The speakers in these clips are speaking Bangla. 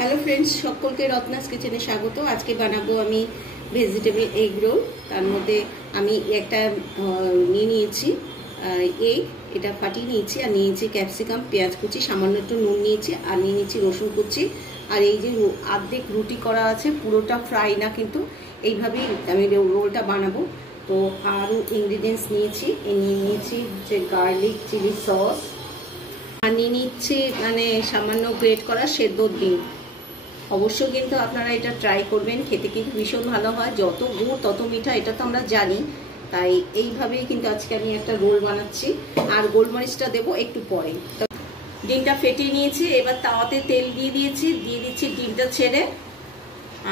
হ্যালো ফ্রেন্ডস, সকলকে রত্নাস কিচেনে স্বাগত। আজকে বানাবো আমি ভেজিটেবল এগ রোল। তার মধ্যে আমি একটা নিয়ে নিয়েছি এগ, এটা ফাটিয়ে নিয়েছি, আর নিয়েছি ক্যাপসিকাম, পেঁয়াজ কুচি, সামান্য একটু নুন নিয়েছি, আর নিয়ে নিয়েছি রসুন কুচি। আর এই যে অর্ধেক রুটি করা আছে, পুরোটা ফ্রাই না, কিন্তু এইভাবেই আমি রোলটা বানাবো। তো আরও ইনগ্রিডিয়েন্টস নিয়েছি, নিয়ে নিয়েছি যে গার্লিক চিলি সস, আর নিয়ে নিচ্ছি মানে সামান্য গ্রেট করা সেদ্ধ ডিম। অবশ্যই কিন্তু আপনারা এটা ট্রাই করবেন, খেতে কিন্তু ভীষণ ভালো হয়। যত গুড় তত মিঠা, এটা তো আমরা জানি। তাই এইভাবেই কিন্তু আজকে আমি একটা রোল বানাচ্ছি। আর গোলমরিচটা দেবো একটু পরে। ডিমটা ফেটিয়ে নিয়েছি, এবার তাওয়াতে তেল দিয়ে দিচ্ছি ডিমটা ছেড়ে।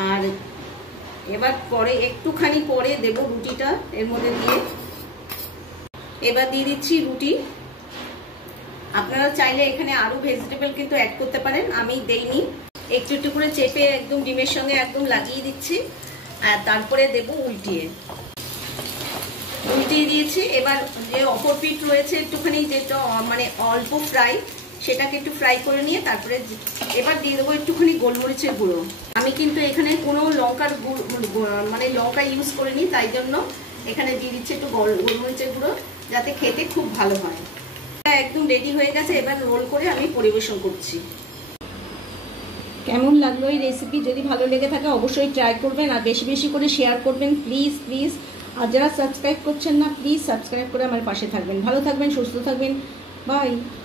আর এবার পরে একটুখানি পরে দেবো রুটিটা এর মধ্যে দিয়ে। এবার দিয়ে দিচ্ছি রুটি। আপনারা চাইলে এখানে আরো ভেজিটেবল কিন্তু অ্যাড করতে পারেন, আমি দেইনি। একটু একটু করে চেপে একদম ডিমের সঙ্গে একদম লাগিয়ে দিচ্ছি, আর তারপরে দেব উল্টিয়ে দিয়েছি। এবার যে অপর পিঠ রয়েছে একটুখানি, যেটা মানে অল্প ফ্রাই, সেটাকে একটু ফ্রাই করে নিয়ে তারপরে এবার দিয়ে দেবো একটুখানি গোলমরিচের গুঁড়ো। আমি কিন্তু এখানে কোনো লঙ্কার মানে লঙ্কা ইউজ করিনি, তাই জন্য এখানে দিয়ে দিচ্ছি একটু গোলমরিচের গুঁড়ো, যাতে খেতে খুব ভালো হয়। একদম রেডি হয়ে গেছে, এবার রোল করে আমি পরিবেশন করছি। কেমন লাগলো এই রেসিপি? যদি ভালো লেগে থাকে অবশ্যই ট্রাই করবেন, আর বেশি বেশি করে শেয়ার করবেন প্লিজ প্লিজ। আর যারা সাবস্ক্রাইব করছেন না, প্লিজ সাবস্ক্রাইব করে আমার পাশে থাকবেন। ভালো থাকবেন, সুস্থ থাকবেন, বাই।